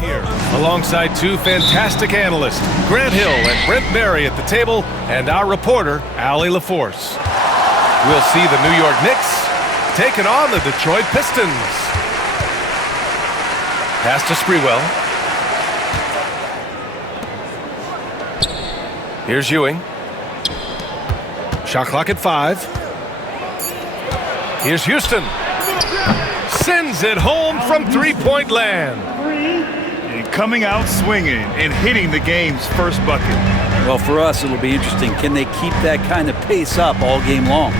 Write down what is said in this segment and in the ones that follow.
Here, alongside two fantastic analysts, Grant Hill and Brent Berry at the table, and our reporter, Allie LaForce. We'll see the New York Knicks taking on the Detroit Pistons. Pass to Sprewell. Here's Ewing. Shot clock at 5. Here's Houston. Sends it home from three-point land. And coming out swinging and hitting the game's first bucket. Well, for us, it'll be interesting. Can they keep that kind of pace up all game long?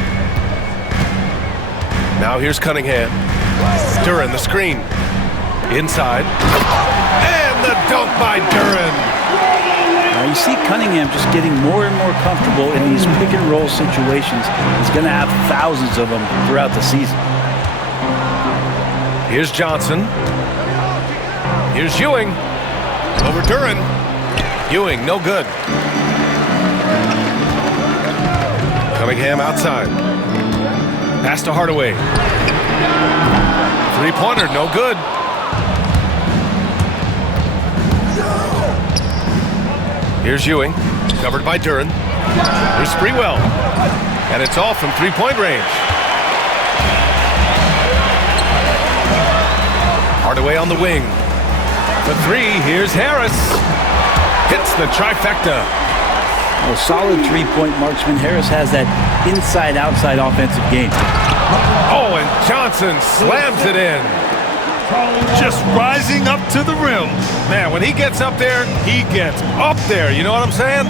Now here's Cunningham. Duren, the screen. Inside. And the dunk by Duren. You see Cunningham just getting more and more comfortable in these pick-and-roll situations. He's going to have thousands of them throughout the season. Here's Johnson. Here's Ewing. Over Duren. Ewing, no good. Cunningham outside. Pass to Hardaway. Three-pointer, no good. Here's Ewing, covered by Duren. Here's Sprewell. And it's all from three-point range. Hardaway on the wing. For three, here's Harris. Hits the trifecta. A solid three-point marksman. Harris has that inside-outside offensive game. Oh, and Johnson slams it in. Just rising up to the rim. Man, when he gets up there, he gets up there. You know what I'm saying?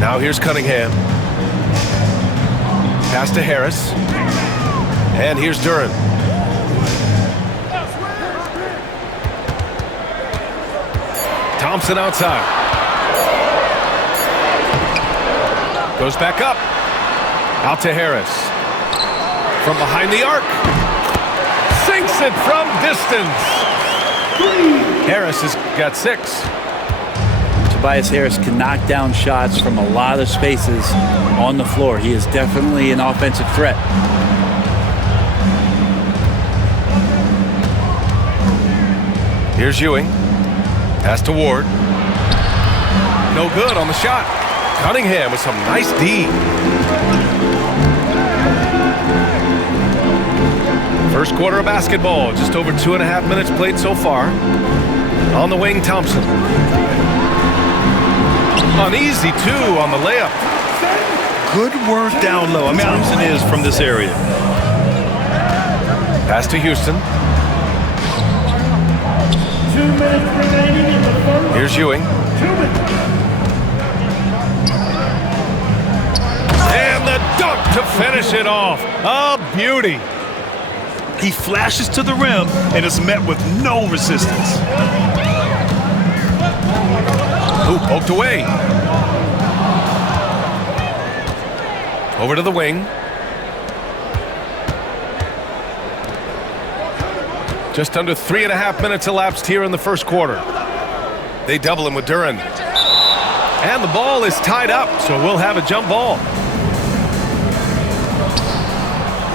Now here's Cunningham. Pass to Harris. And here's Duren. Thompson outside. Goes back up. Out to Harris. From behind the arc. Sinks it from distance. Harris has got 6. Tobias Harris can knock down shots from a lot of spaces on the floor. He is definitely an offensive threat. Here's Ewing. Pass to Ward. No good on the shot. Cunningham with some nice D. First quarter of basketball. Just over 2.5 minutes played so far. On the wing, Thompson. Uneasy, too, on the layup. Good work down low. I mean, Thompson is from this area. Pass to Houston. 2 minutes remaining in the first. Here's Ewing. And the dunk to finish it off. A beauty. He flashes to the rim and is met with no resistance. Ooh, poked away. Over to the wing. Just under 3.5 minutes elapsed here in the first quarter. They double him with Duren. And the ball is tied up, so we'll have a jump ball.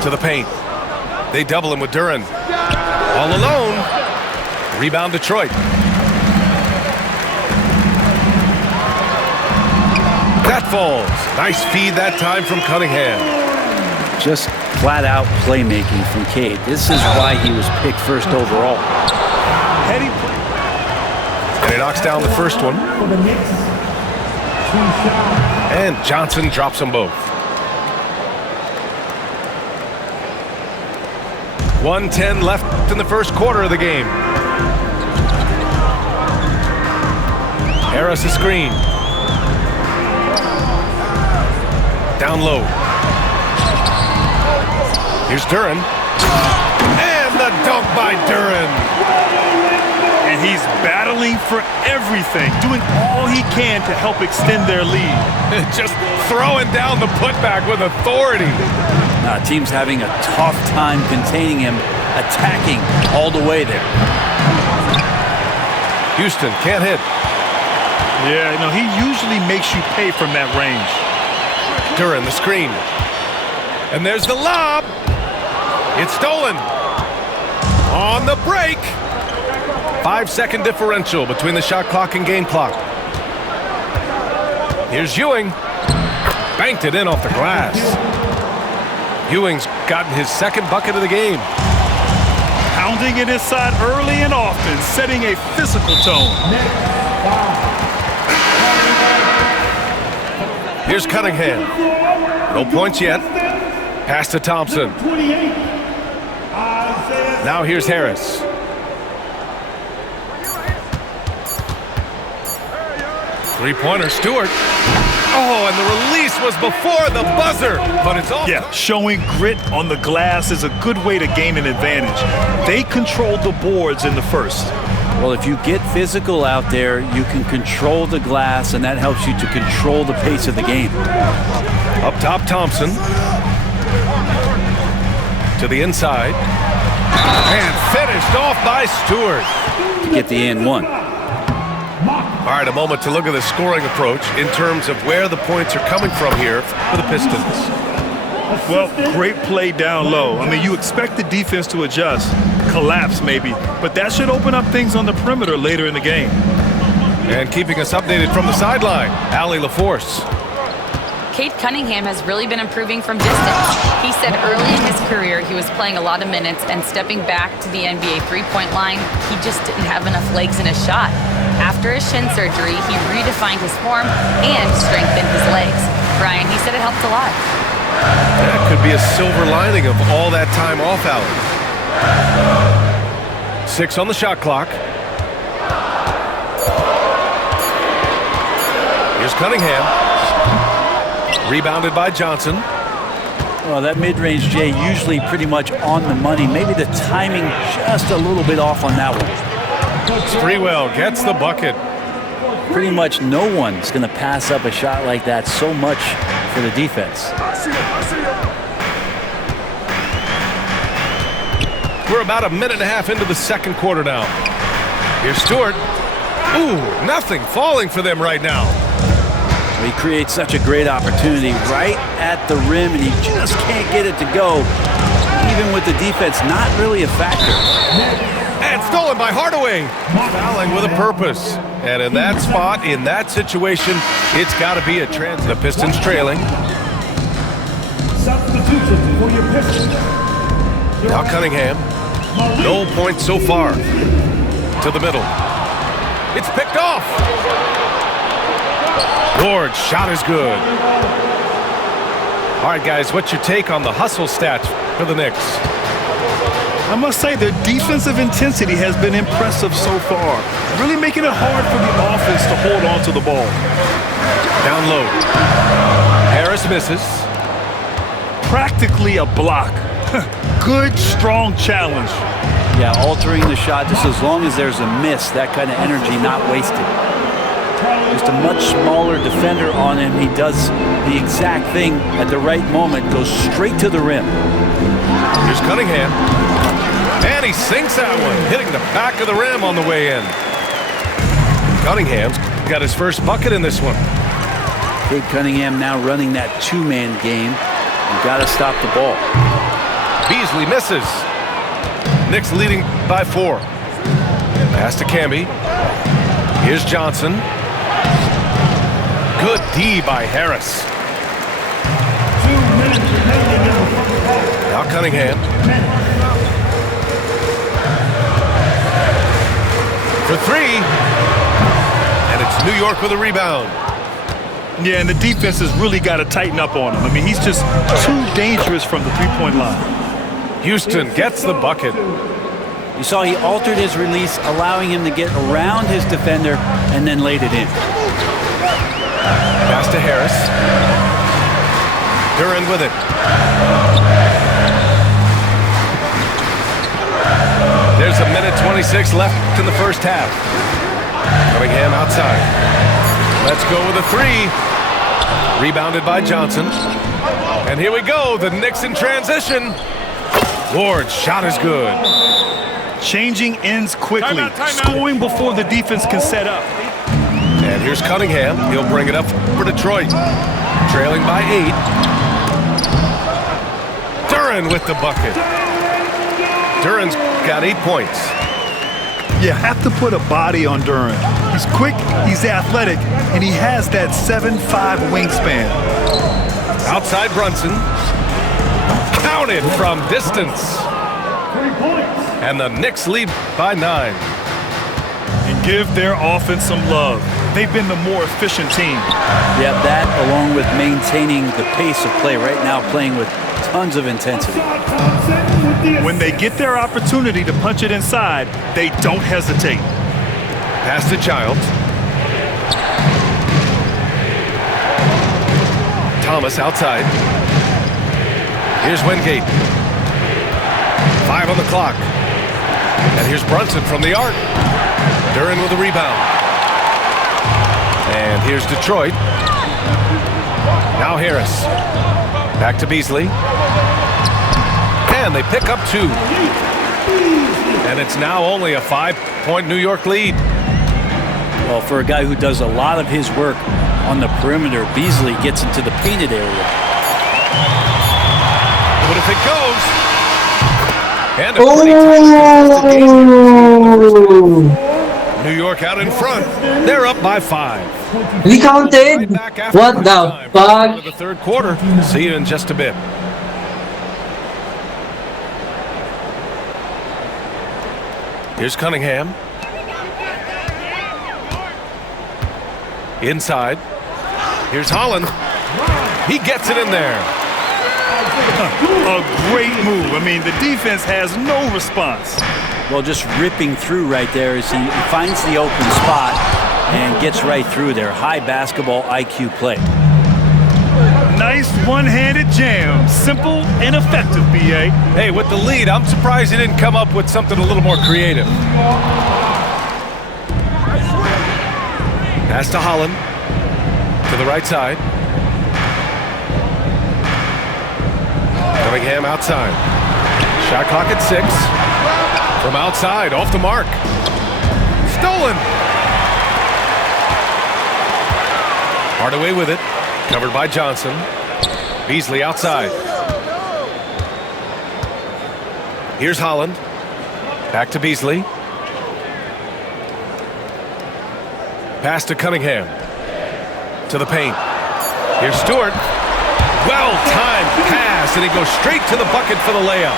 To the paint. They double him with Duren. All alone. Rebound Detroit. That falls. Nice feed that time from Cunningham. Just flat-out playmaking from Cade. This is why he was picked first overall. And he knocks down the first one. For the Knicks, 2 shots. And Johnson drops them both. 1:10 left in the first quarter of the game. Harris a screen. Down low. Here's Duren. And the dunk by Duren. And he's battling for everything, doing all he can to help extend their lead. Just throwing down the putback with authority. Team's having a tough time containing him, attacking all the way there. Houston can't hit. Yeah, no, he usually makes you pay from that range. Duren, the screen. And there's the lob. It's stolen. On the break. 5-second differential between the shot clock and game clock. Here's Ewing. Banked it in off the glass. Ewing's gotten his second bucket of the game. Pounding it inside early and often, setting a physical tone. Here's Cunningham. No points yet. Pass to Thompson. Now here's Harris. Three-pointer, Stewart. Oh, and the release was before the buzzer, but it's all. Yeah, showing grit on the glass is a good way to gain an advantage. They controlled the boards in the first. Well, if you get physical out there, you can control the glass, and that helps you to control the pace of the game. Up top, Thompson. To the inside. And finished off by Stewart. To get the and one. All right, a moment to look at the scoring approach in terms of where the points are coming from here for the Pistons. Well, great play down low. I mean, you expect the defense to adjust, collapse maybe, but that should open up things on the perimeter later in the game. And keeping us updated from the sideline, Allie LaForce. Cade Cunningham has really been improving from distance. He said early in his career he was playing a lot of minutes, and stepping back to the NBA three-point line, he just didn't have enough legs in his shot. After his shin surgery, he redefined his form and strengthened his legs. Brian, he said it helped a lot. That could be a silver lining of all that time off, Allie. 6 on the shot clock. Here's Cunningham. Rebounded by Johnson. Well, that mid-range, Jay, usually pretty much on the money. Maybe the timing just a little bit off on that one. Sprewell gets the bucket. Pretty much no one's going to pass up a shot like that so much for the defense. We're about a minute and a half into the second quarter now. Here's Stewart. Ooh, nothing falling for them right now. He creates such a great opportunity right at the rim, and he just can't get it to go, even with the defense not really a factor. And stolen by Hardaway. Fouling with a purpose. And in that spot, in that situation, it's got to be a trans. The Pistons trailing. Substitution for your Pistons. Now Cunningham. No points so far. To the middle. It's picked off. Ward's shot is good. All right, guys, what's your take on the hustle stats for the Knicks? I must say their defensive intensity has been impressive so far, really making it hard for the offense to hold on to the ball. Down low. Harris misses. Practically a block. Good, strong challenge. Yeah, altering the shot just as long as there's a miss, that kind of energy not wasted. Just a much smaller defender on him. He does the exact thing at the right moment, goes straight to the rim. Here's Cunningham. And he sinks that one, hitting the back of the rim on the way in. Cunningham's got his first bucket in this one. Cade Cunningham now running that two-man game. You've got to stop the ball. Beasley misses. Knicks leading by 4. Pass to Camby. Here's Johnson. Good D by Harris. 2 minutes remaining in the first half. Now Cunningham. For 3. And it's New York with a rebound. Yeah, and the defense has really got to tighten up on him. I mean, he's just too dangerous from the three-point line. Houston gets the bucket. You saw he altered his release, allowing him to get around his defender and then laid it in. Pass to Harris. Duran with it. There's a minute 26 left in the first half. Cunningham outside. Let's go with a 3. Rebounded by Johnson. And here we go, the Knicks in transition. Ward's shot is good. Changing ends quickly, scoring before the defense can set up. And here's Cunningham. He'll bring it up for Detroit. Trailing by 8. Duren with the bucket. Duren's got 8 points. You have to put a body on Duren. He's quick, he's athletic, and he has that 7'5" wingspan. Outside Brunson. Counted from distance. 3 points. And the Knicks lead by 9. And give their offense some love. They've been the more efficient team. Yeah, that along with maintaining the pace of play right now, playing with tons of intensity. When they get their opportunity to punch it inside, they don't hesitate. Pass to Childs. Thomas outside. Here's Wingate. 5 on the clock. And here's Brunson from the arc. Duren with the rebound. And here's Detroit. Now Harris. Back to Beasley. And they pick up 2. And it's now only a 5-point New York lead. Well, for a guy who does a lot of his work on the perimeter, Beasley gets into the painted area. But if it goes, and a pretty tight contested game. New York out in front. They're up by 5. We counted. Right back after What the halftime for fuck? the third quarter. See you in just a bit. Here's Cunningham. Inside. Here's Holland. He gets it in there. A great move. I mean, the defense has no response. Well, just ripping through right there as he finds the open spot and gets right through there. High basketball IQ play. Nice one-handed jam. Simple and effective, B.A. Hey, with the lead, I'm surprised he didn't come up with something a little more creative. Pass to Holland. To the right side. Cunningham outside. Shot clock at 6. From outside, off the mark. Stolen. Hardaway with it. Covered by Johnson. Beasley outside. Here's Holland. Back to Beasley. Pass to Cunningham. To the paint. Here's Stewart. Well-timed pass, and he goes straight to the bucket for the layup.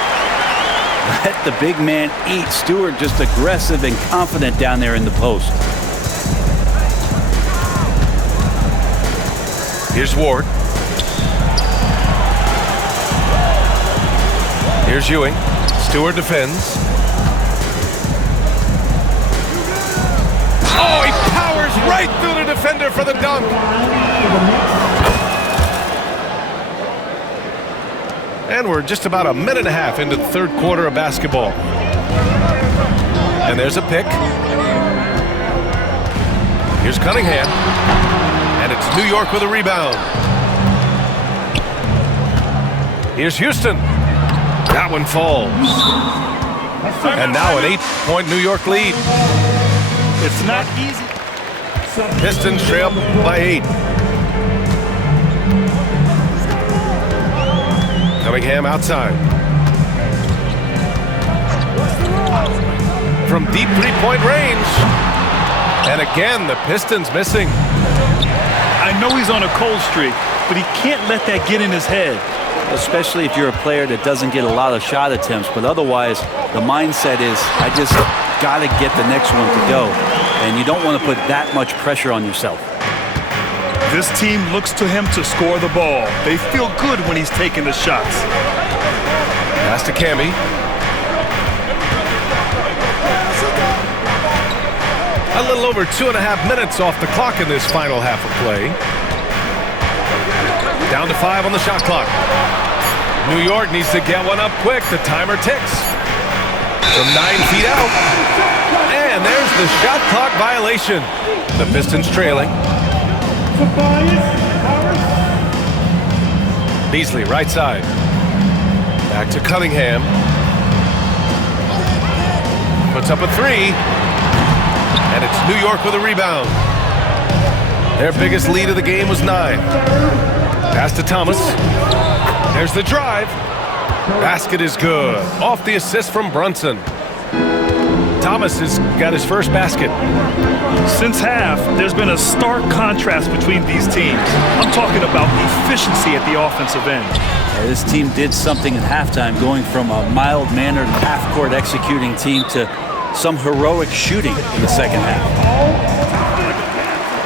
Let the big man eat. Stewart just aggressive and confident down there in the post. Here's Ward. Here's Ewing. Stewart defends. Oh, he powers right through the defender for the dunk. And we're just about a minute and a half into the third quarter of basketball. And there's a pick. Here's Cunningham. And it's New York with a rebound. Here's Houston. That one falls. And now an 8-point New York lead. It's not easy. Pistons trail by 8. Cunningham outside. From deep three-point range. And again, the Pistons missing. I know he's on a cold streak, but he can't let that get in his head. Especially if you're a player that doesn't get a lot of shot attempts. But otherwise, the mindset is, I just got to get the next one to go. And you don't want to put that much pressure on yourself. This team looks to him to score the ball. They feel good when he's taking the shots. Pass to Camby. A little over 2.5 minutes off the clock in this final half of play. Down to 5 on the shot clock. New York needs to get one up quick. The timer ticks. From 9 feet out. And there's the shot clock violation. The Pistons trailing. Beasley, right side. Back to Cunningham. Puts up a 3. And it's New York with a rebound. Their biggest lead of the game was 9. Pass to Thomas. There's the drive. Basket is good. Off the assist from Brunson. Thomas has got his first basket. Since half, there's been a stark contrast between these teams. I'm talking about efficiency at the offensive end. This team did something at halftime, going from a mild-mannered half-court executing team to some heroic shooting in the second half.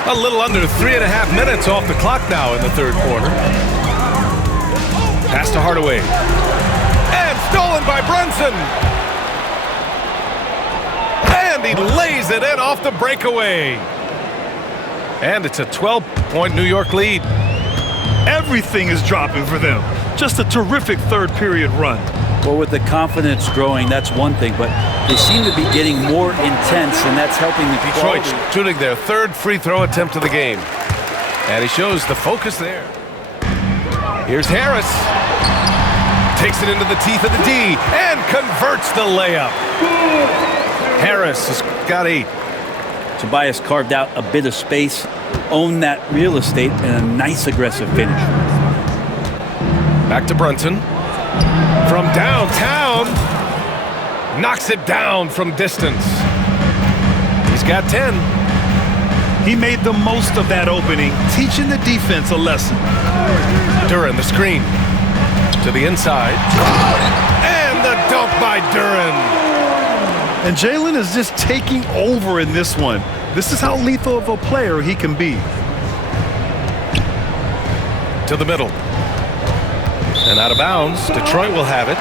A little under 3.5 minutes off the clock now in the third quarter. Pass to Hardaway. And stolen by Brunson. And he lays it in off the breakaway. And it's a 12-point New York lead. Everything is dropping for them. Just a terrific third period run. Well, with the confidence growing, that's one thing, but they seem to be getting more intense, and that's helping the Detroit shooting their third free throw attempt of the game. And he shows the focus there. Here's Harris. Takes it into the teeth of the D and converts the layup. Harris has got 8. Tobias carved out a bit of space, owned that real estate, and a nice aggressive finish. Back to Brunson. From downtown. Knocks it down from distance. He's got 10. He made the most of that opening, teaching the defense a lesson. Duren, the screen. To the inside. And the dunk by Duren. And Jalen is just taking over in this one. This is how lethal of a player he can be. To the middle. And out of bounds. Detroit will have it.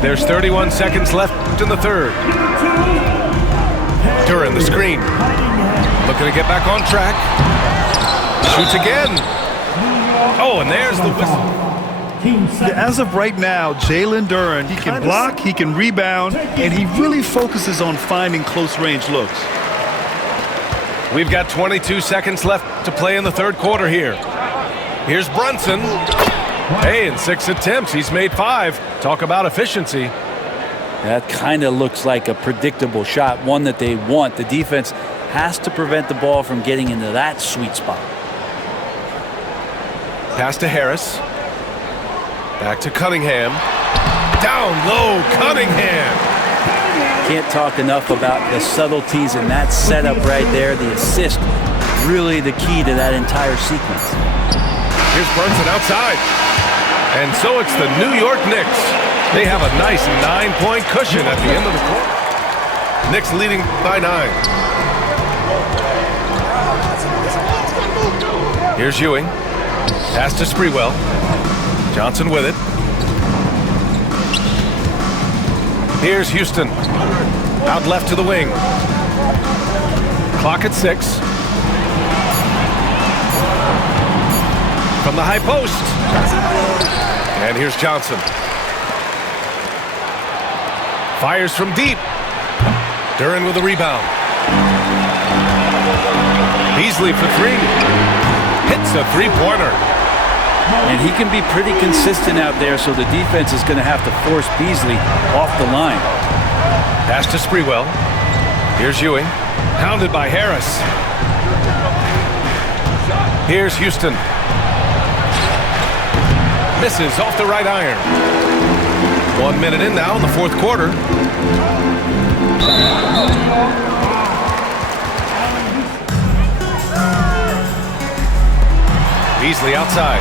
There's 31 seconds left in the third. Duren, the screen. Looking to get back on track. Shoots again. Oh, and there's the whistle. As of right now, Jalen Duren, he can block, he can rebound, and he really focuses on finding close-range looks. We've got 22 seconds left to play in the third quarter here. Here's Brunson. Hey, in 6 attempts, he's made 5. Talk about efficiency. That kind of looks like a predictable shot, one that they want. The defense has to prevent the ball from getting into that sweet spot. Pass to Harris. Back to Cunningham. Down low, Cunningham. Can't talk enough about the subtleties in that setup right there. The assist, really the key to that entire sequence. Here's Brunson outside. And so it's the New York Knicks. They have a nice 9-point cushion at the end of the quarter. Knicks leading by 9. Here's Ewing. Pass to Sprewell. Johnson with it. Here's Houston. Out left to the wing. Clock at 6. From the high post. And here's Johnson. Fires from deep. Duren with a rebound. Beasley for 3. Hits a three-pointer. And he can be pretty consistent out there, so the defense is going to have to force Beasley off the line. Pass to Sprewell. Here's Ewing. Pounded by Harris. Here's Houston. Misses off the right iron. 1 minute in now in the fourth quarter. Beasley outside.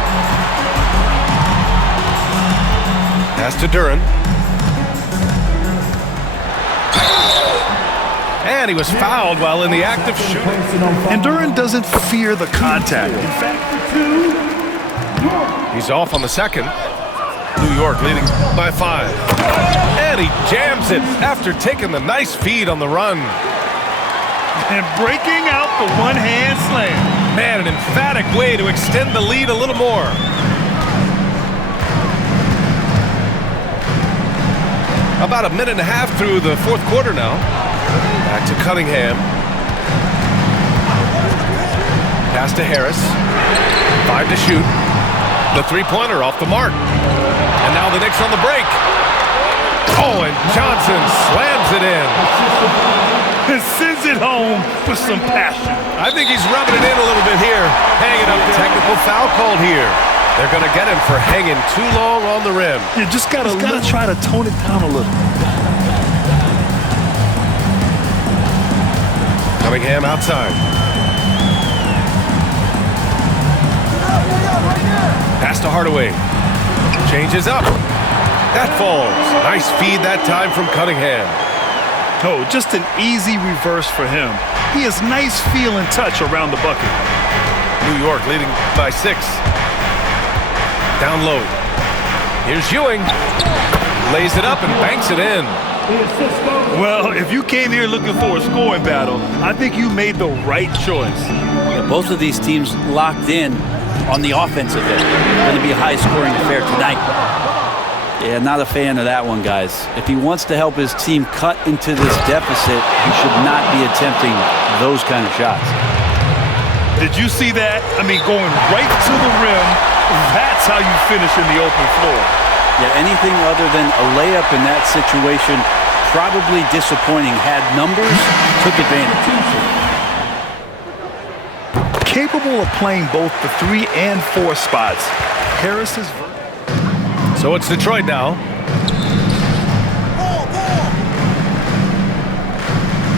Pass to Duren. And he was fouled while in the act of shooting. And Duren doesn't fear the contact. In fact, he's off on the second. New York leading by 5. And he jams it after taking the nice feed on the run. And breaking out the one-hand slam. Man, an emphatic way to extend the lead a little more. About a minute and a half through the fourth quarter now. Back to Cunningham. Pass to Harris. 5 to shoot. The three-pointer off the mark. And now the Knicks on the break. Oh, and Johnson slams it in. And sends it home with some passion. I think he's rubbing it in a little bit here. Hanging up. Technical foul called here. They're going to get him for hanging too long on the rim. You just gotta try to tone it down a little. Cunningham outside. Pass to Hardaway. Changes up. That falls. Nice feed that time from Cunningham. Oh, just an easy reverse for him. He has nice feel and touch around the bucket. New York leading by 6. Down low. Here's Ewing. Lays it up and banks it in. Well, if you came here looking for a scoring battle, I think you made the right choice. Yeah, both of these teams locked in on the offensive end. Going to be a high-scoring affair tonight. Yeah, not a fan of that one, guys. If he wants to help his team cut into this deficit, he should not be attempting those kind of shots. Did you see that? I mean, going right to the rim, that's how you finish in the open floor. Yeah, anything other than a layup in that situation, probably disappointing. Had numbers, took advantage. Capable of playing both the 3 and 4 spots. Harris is... So it's Detroit now.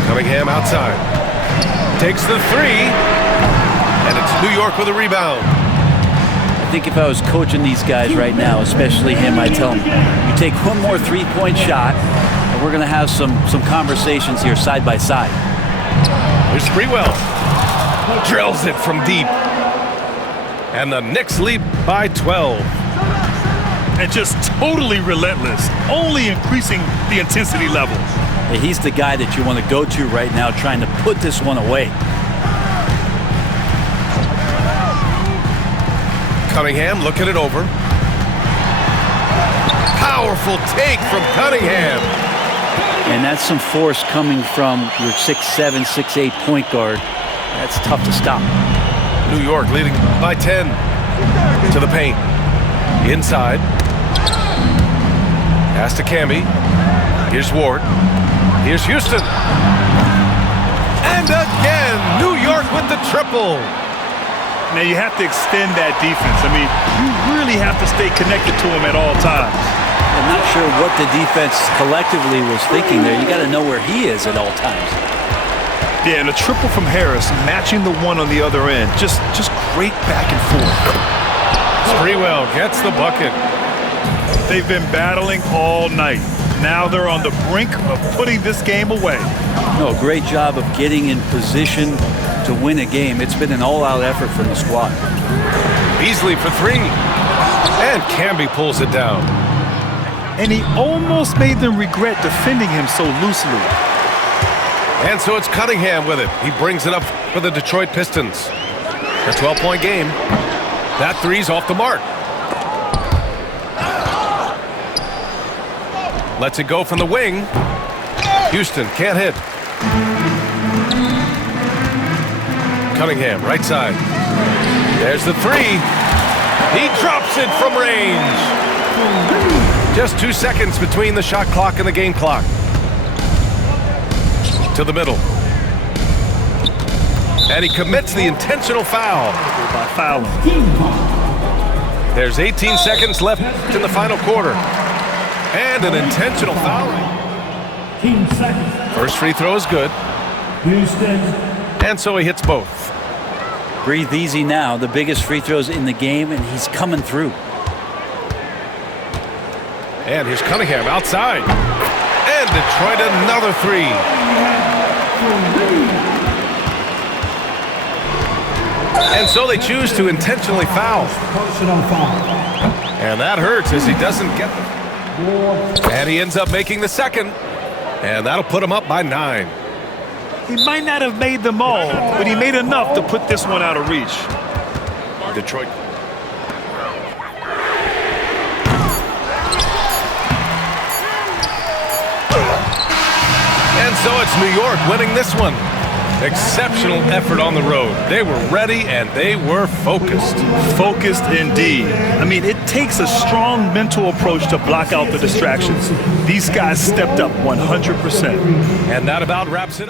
Cunningham outside. Takes the 3. And it's New York with a rebound. I think if I was coaching these guys right now, especially him, I'd tell him, you take one more three-point shot, and we're going to have some conversations here side by side. Here's Sprewell. Drills it from deep. And the Knicks lead by 12. And just totally relentless, only increasing the intensity level. Hey, he's the guy that you want to go to right now, trying to put this one away. Cunningham looking it over. Powerful take from Cunningham. And that's some force coming from your 6'7", 6'8" point guard. That's tough to stop. New York leading by 10. To the paint. Inside. Pass to Camby. Here's Ward. Here's Houston. And again, New York with the triple. Now you have to extend that defense. I mean, you really have to stay connected to him at all times. I'm not sure what the defense collectively was thinking there. You got to know where he is at all times. Yeah, and a triple from Harris, matching the one on the other end. Just great back and forth. Sprewell gets the bucket. They've been battling all night. Now they're on the brink of putting this game away. No, great job of getting in position to win a game. It's been an all-out effort from the squad. Beasley for 3. And Camby pulls it down. And he almost made them regret defending him so loosely. And so it's Cunningham with it. He brings it up for the Detroit Pistons. A 12-point game. That 3's off the mark. Lets it go from the wing. Houston can't hit. Cunningham, right side. There's the 3. He drops it from range. Just 2 seconds between the shot clock and the game clock. To the middle. And he commits the intentional foul. By fouling. There's 18 seconds left in the final quarter. And an intentional foul. 15 seconds. First free throw is good. Houston. And so he hits both. Breathe easy now. The biggest free throws in the game, and he's coming through. And here's Cunningham outside. And Detroit another 3. And so they choose to intentionally foul. Personal foul. And that hurts as he doesn't get them. And he ends up making the second. And that'll put him up by 9. He might not have made them all, but he made enough to put this one out of reach. Detroit. And so it's New York winning this one. Exceptional effort on the road. They were ready and they were focused. Focused indeed. I mean, it takes a strong mental approach to block out the distractions. These guys stepped up 100%. And that about wraps it up.